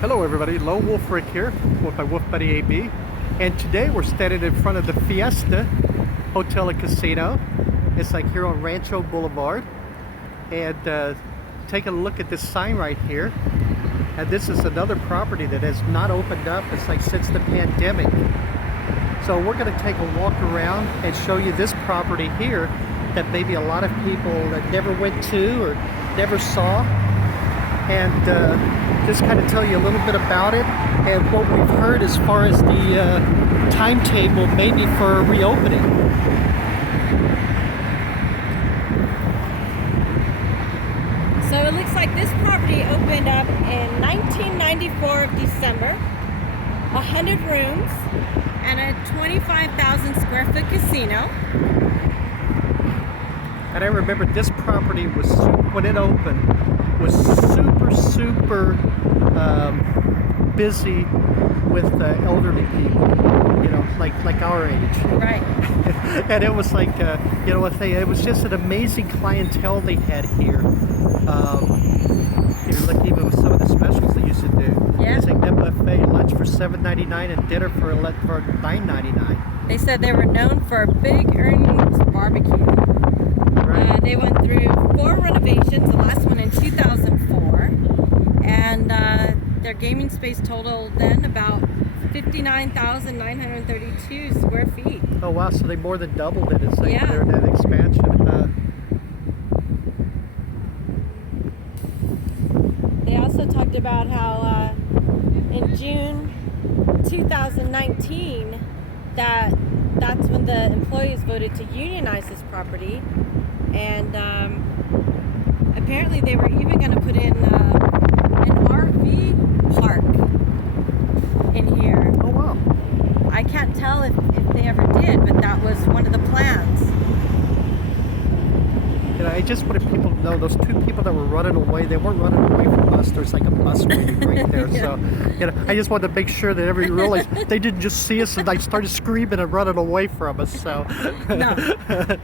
Hello everybody, LoneWulfRick here with my Wolf Buddy AB, and today we're standing in front of the Fiesta Hotel and Casino. It's like here on Rancho Boulevard, and take a look at this sign right here. And this is another property that has not opened up, it's like since the pandemic. So we're going to take a walk around and show you this property here that maybe a lot of people that never went to or never saw, and just kind of tell you a little bit about it and what we've heard as far as the timetable maybe for reopening. So it looks like this property opened up in 1994 of December, 100 rooms and a 25,000 square foot casino. And I remember this property was, when it opened, was super busy with elderly people, you know, like our age. Right. And it was like, you know, it was just an amazing clientele they had here. You know, like even with some of the specials they used to do. Yeah. It's like that buffet, lunch for $7.99 and dinner for $9.99. They said they were known for big earnings barbecue. Right. They went through 4 renovations, the last one in 2004, and their gaming space totaled then about 59,932 square feet. Oh wow, so they more than doubled it. It's like Yeah. they're that expansion. They also talked about how in June 2019 that's when the employees voted to unionize this property, and apparently they were even going to put in an RV park in here. Oh wow. I can't tell if they ever did, but that was one of the plans. And I just wanted people to know those 2 people that were running away, they weren't running away from us. There's like a bus waiting right there. Yeah. So, you know, I just wanted to make sure that everybody realized they didn't just see us and they started screaming and running away from us. So, No. No.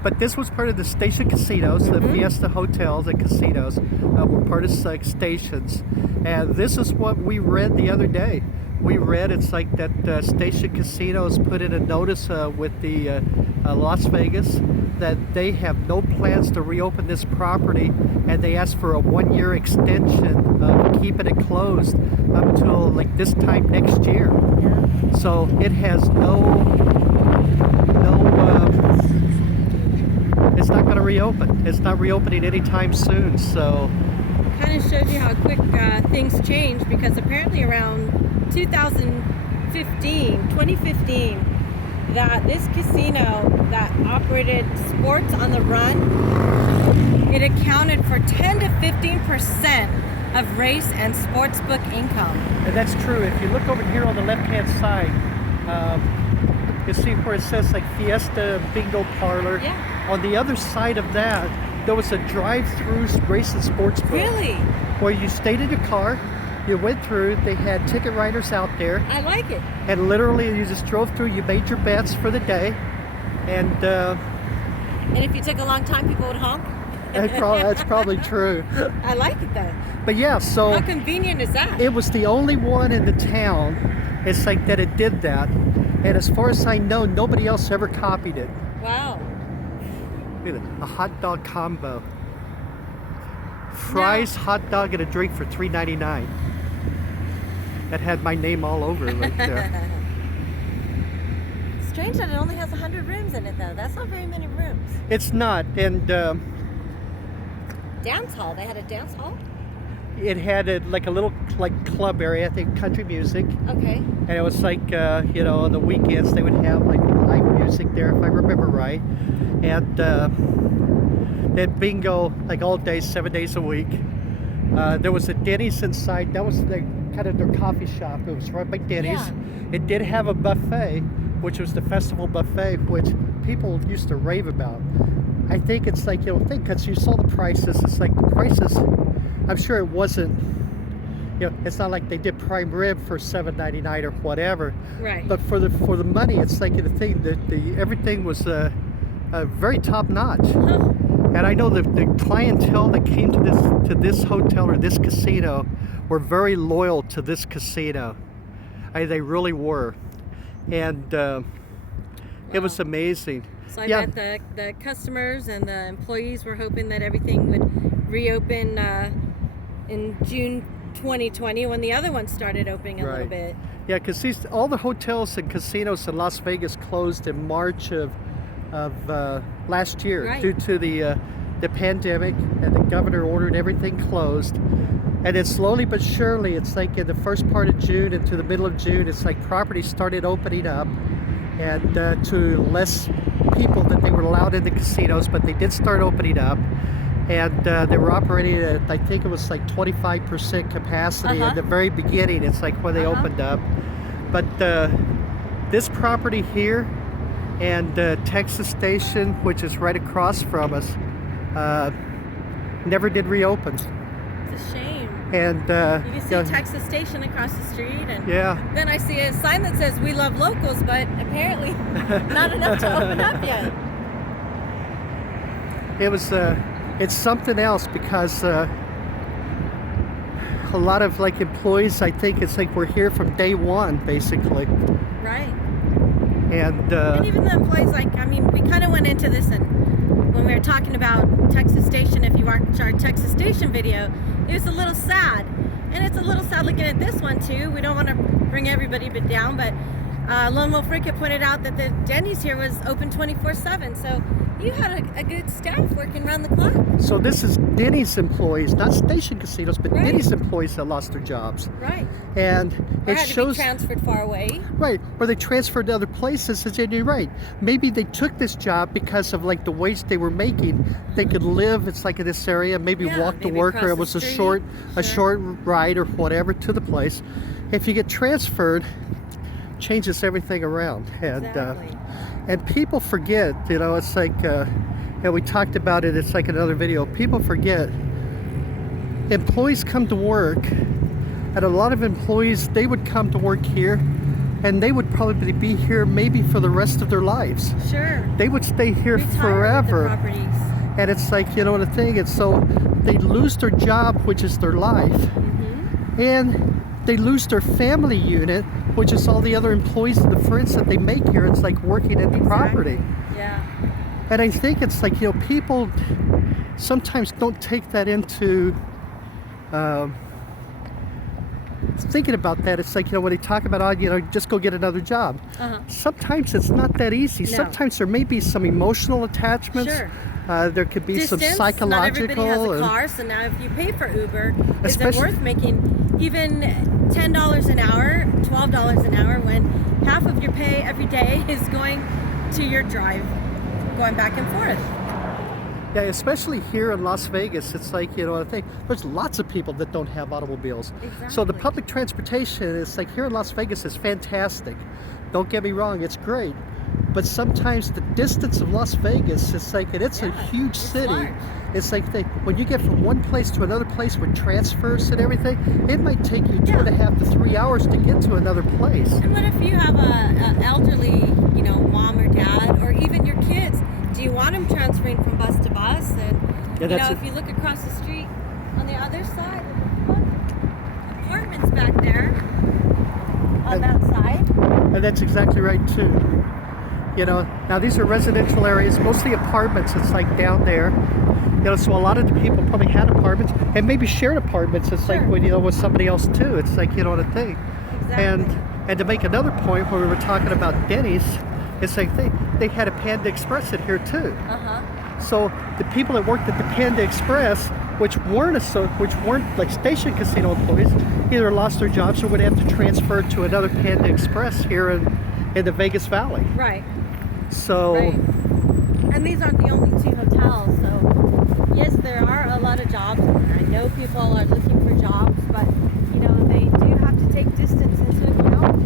But this was part of the station casinos, the Fiesta hotels and casinos were part of stations. And this is what we read the other day. We read it's like that station casinos put in a notice with the Las Vegas that they have no plans to reopen this property, and they asked for a 1-year extension of keeping it closed up until like this time next year. Yeah. So it has it's not going to reopen. It's not reopening anytime soon. So Kind of shows you how quick things change, because apparently around 2015, that this casino that operated sports on the run, it accounted for 10 to 15% of race and sportsbook income. and that's true. If you look over here on the left-hand side, you see where it says like Fiesta Bingo Parlor. Yeah. On the other side of that, there was a drive-through race and sports book. Really? Where you stayed in your car, you went through, they had ticket writers out there, I like it. and literally you just drove through, you made your bets for the day, and And if you took a long time, people would honk. that's probably true. I like it though. But yeah, so How convenient is that? it was the only one in the town, it's like that it did that, and as far as I know, nobody else ever copied it. Wow. Look at it, a hot dog combo. Fries, hot dog, and a drink for $3.99. That had my name all over it right there. Strange that it only has 100 rooms in it though. That's not very many rooms. It's not, and Dance hall. They had a dance hall? it had like a little like club area, I think country music, Okay. and it was like you know, on the weekends they would have like live music there if I remember right, and they had bingo like all day, 7 days a week. There was a Denny's inside. That was the kind of their coffee shop. It was right by Denny's. Yeah. It did have a buffet, which was the festival buffet, which people used to rave about. I think it's like, you know, because you saw the prices. It's like the prices, I'm sure it wasn't, you know, it's not like they did prime rib for $7.99 or whatever. Right. But for the money, it's like the thing that everything was very top notch. Huh. And I know the clientele that came to to this hotel or this casino were very loyal to this casino. They really were. And it was amazing. So I bet the customers and the employees were hoping that everything would reopen in June 2020 when the other ones started opening a little bit. Yeah, because all the hotels and casinos in Las Vegas closed in March of last year due to the pandemic, and the governor ordered everything closed. And then slowly but surely, it's like in the first part of June into the middle of June, it's like properties started opening up, and to less people that they were allowed in the casinos, but they did start opening up. And they were operating at, I think it was like 25% capacity at the very beginning. It's like when they opened up. But this property here and Texas Station, which is right across from us, never did reopen. It's a shame. And you can see Texas Station across the street, and then I see a sign that says "We love locals," but apparently not enough to open up yet. It was it's something else, because a lot of like employees, I think it's like we're here from day one, basically. Right. And even the employees, like, I mean, we kind of went into this, and when we were talking about Texas Station, if you watch our Texas Station video, it was a little sad. And it's a little sad looking at this one too. We don't want to bring everybody down, but LoneWulfRick had pointed out that the Denny's here was open 24/7. So you had a good staff working around the clock. So this is Denny's employees, not Station Casinos, but Denny's employees that lost their jobs. Right. And or it had shows to be transferred far away. Right, or they transferred to other places. And you're right. Maybe they took this job because of like the wage they were making. They could live, it's like in this area, maybe walk to work, or it was a short ride or whatever to the place. If you get transferred, changes everything around. And and people forget, you know, it's like, and we talked about it, it's like another video, people forget, employees come to work, and a lot of employees, they would come to work here, and they would probably be here maybe for the rest of their lives. Sure. They would stay here forever. And it's like, you know, the thing, it's so they lose their job, which is their life, and they lose their family unit, which is all the other employees and the friends that they make here. It's like working at the property. Yeah. And I think it's like, you know, people sometimes don't take that into thinking about that. It's like, you know, when they talk about, oh, you know, just go get another job. Sometimes it's not that easy. No. Sometimes there may be some emotional attachments. Sure. There could be some psychological. Not everybody has a car, so now if you pay for Uber, is it worth making even $10 an hour, $12 an hour, when half of your pay every day is going to your drive, going back and forth? Yeah, especially here in Las Vegas, it's like, you know, I think there's lots of people that don't have automobiles. Exactly. So the public transportation is like here in Las Vegas is fantastic. Don't get me wrong, it's great. But sometimes the distance of Las Vegas, it's like, and it's a huge city. Large. It's like when you get from one place to another place with transfers and everything, it might take you 2.5 to 3 hours to get to another place. And what if you have a elderly, you know, mom or dad, or even your kids? Do you want them transferring from bus to bus? And you know, if you look across the street on the other side, apartments back there on that side. And that's exactly right too. You know, now these are residential areas, mostly apartments. It's like down there. You know, so a lot of the people probably had apartments and maybe shared apartments. It's like when, you know, with somebody else too. It's like, you know, the thing. Exactly. And to make another point, when we were talking about Denny's, it's like they had a Panda Express in here too. So the people that worked at the Panda Express, which weren't like Station Casino employees, either lost their jobs or would have to transfer to another Panda Express here in the Vegas Valley. Right. So. Right. And these aren't the only two hotels. So yes, there are a lot of jobs. I know people are looking for jobs, but you know, they do have to take distance into account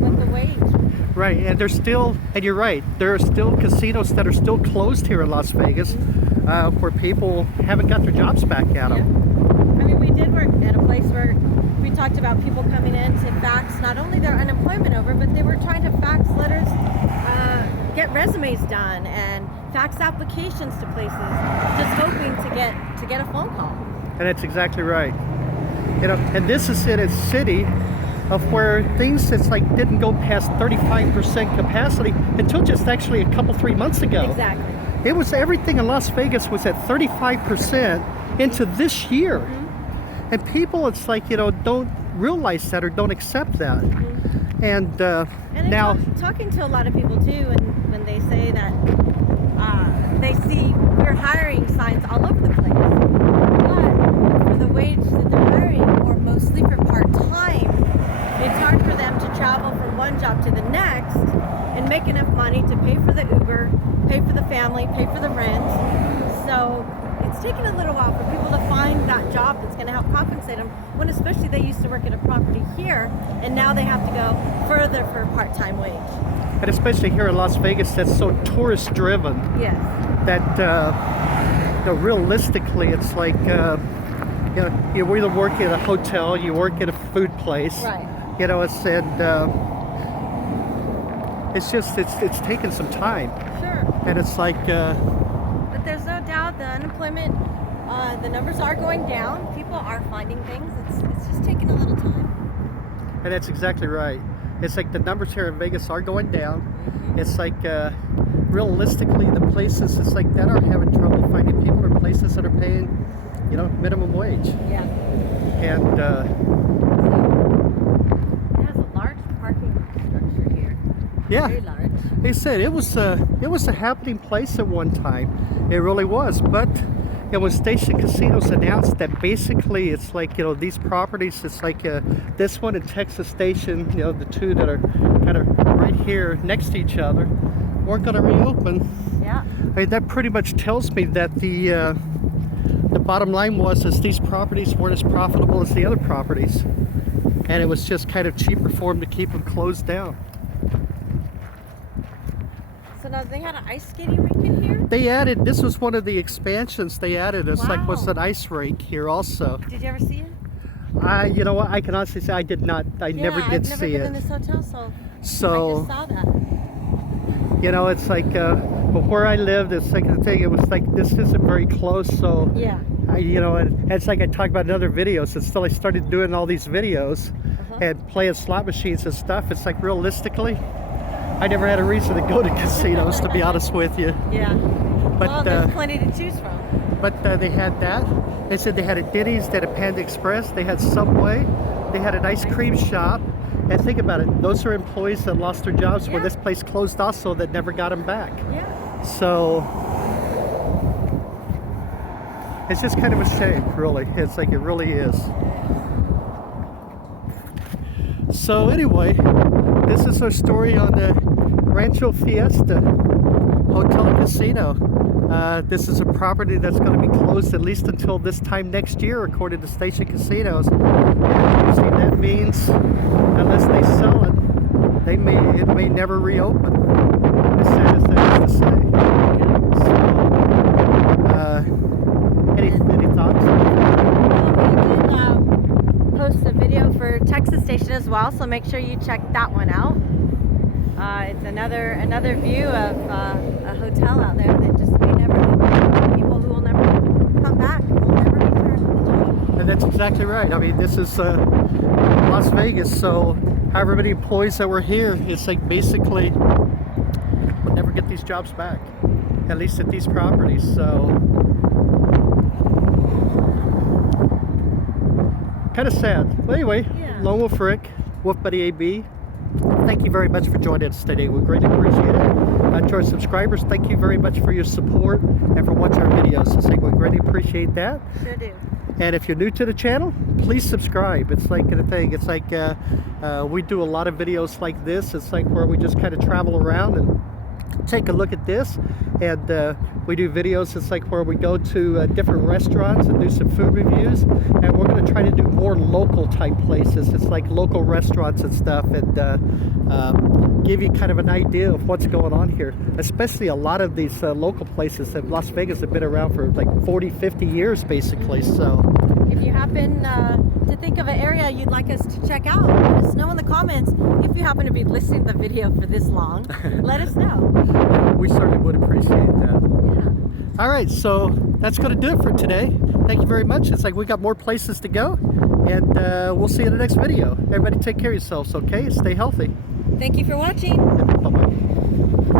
with the wage. Right, and there's still, and you're right, there are still casinos that are still closed here in Las Vegas, where people haven't got their jobs back at them. I mean, we did work at a place where we talked about people coming in to fax not only their unemployment over, but they were trying to fax letters, get resumes done, and fax applications to places, just hoping to get a phone call. And that's exactly right. You know, and this is in a city of where things it's like didn't go past 35% capacity until just actually a couple 3 months ago. Exactly. It was everything in Las Vegas was at 35% into this year. Mm-hmm. And people, it's like, you know, don't realize that or don't accept that. Mm-hmm. And And now talking to a lot of people too, and when they say that they see we're hiring signs all over the place, but for the wage that they're hiring, or mostly for part-time, it's hard for them to travel from one job to the next and make enough money to pay for the Uber, pay for the family, pay for the rent. So it's taken a little while for people to find that job that's going to help compensate them, when especially they used to work at a property here and now they have to go further for a part-time wage. and especially here in Las Vegas, that's so tourist driven Yes. that you know, realistically, it's like you know, you either work at a hotel, you work at a food place. Right. You know, it's it's taken some time, Sure. and it's like But there's no doubt the unemployment, the numbers are going down. People are finding things. It's just taking a little time. and that's exactly right. It's like the numbers here in Vegas are going down. Mm-hmm. It's like realistically, the places it's like that are having trouble finding people, or places that are paying, you know, minimum wage. Yeah. And It has a large parking structure here. yeah, Very large. they said it was a happening place at one time. It really was. But you know, when Station Casinos announced that basically it's like, you know, these properties, it's like this one and Texas Station, you know, the two that are kind of right here next to each other, weren't going to reopen. Yeah. I mean, that pretty much tells me that the bottom line was is these properties weren't as profitable as the other properties, and it was just kind of cheaper for them to keep them closed down. So now they had an ice skating rink in here? They added, this was one of the expansions they added. It's like was Wow. an ice rink here also. Did you ever see it? You know what, I can honestly say I did not. I never did I've never see been it. in this hotel, so I So just saw that. you know, it's like but where I lived, it's like the thing. It was like this isn't very close, so Yeah. you know, and it's like I talked about in other videos. It's still I started doing all these videos and playing slot machines and stuff. It's like realistically, I never had a reason to go to casinos, to be honest with you. Yeah. But Well, there's plenty to choose from. but they had that. They said they had a Denny's, they had a Panda Express, they had Subway, they had an ice cream shop. And think about it, those are employees that lost their jobs when Yeah. this place closed also, that never got them back. Yeah. So it's just kind of a shame, really. It's like it really is. So anyway, this is our story on the Rancho Fiesta Hotel and Casino. This is a property that's going to be closed at least until this time next year, according to Station Casinos. Usually that means, unless they sell it, it may never reopen. As sad as that is to say. So, any thoughts? We did post a video for Texas Station as well, so make sure you check that one out. It's another view of a hotel out there that just may never open. People who will never come back, will never return to the job. And that's exactly right. I mean, this is Las Vegas, so however many employees that were here, it's like basically we'll never get these jobs back, at least at these properties. So kind of sad. But anyway, Yeah. LoneWulfRick, Wolf Buddy AB. Thank you very much for joining us today. We greatly appreciate it. To our subscribers, thank you very much for your support and for watching our videos. It's like we greatly appreciate that. Sure do. And if you're new to the channel, please subscribe. It's like a thing. It's like we do a lot of videos like this. It's like where we just kind of travel around and take a look at this, and we do videos. It's like where we go to different restaurants and do some food reviews, and we're going to try to do more local type places. It's like local restaurants and stuff, and give you kind of an idea of what's going on here, especially a lot of these local places that Las Vegas have been around for like 40-50 years basically. So If you happen to think of an area you'd like us to check out, let us know in the comments. If you happen to be listening to the video for this long, let us know. We certainly would appreciate that. Yeah. All right, so that's going to do it for today. Thank you very much. It's like we got more places to go, and we'll see you in the next video. Everybody take care of yourselves, okay? Stay healthy. Thank you for watching. Bye-bye.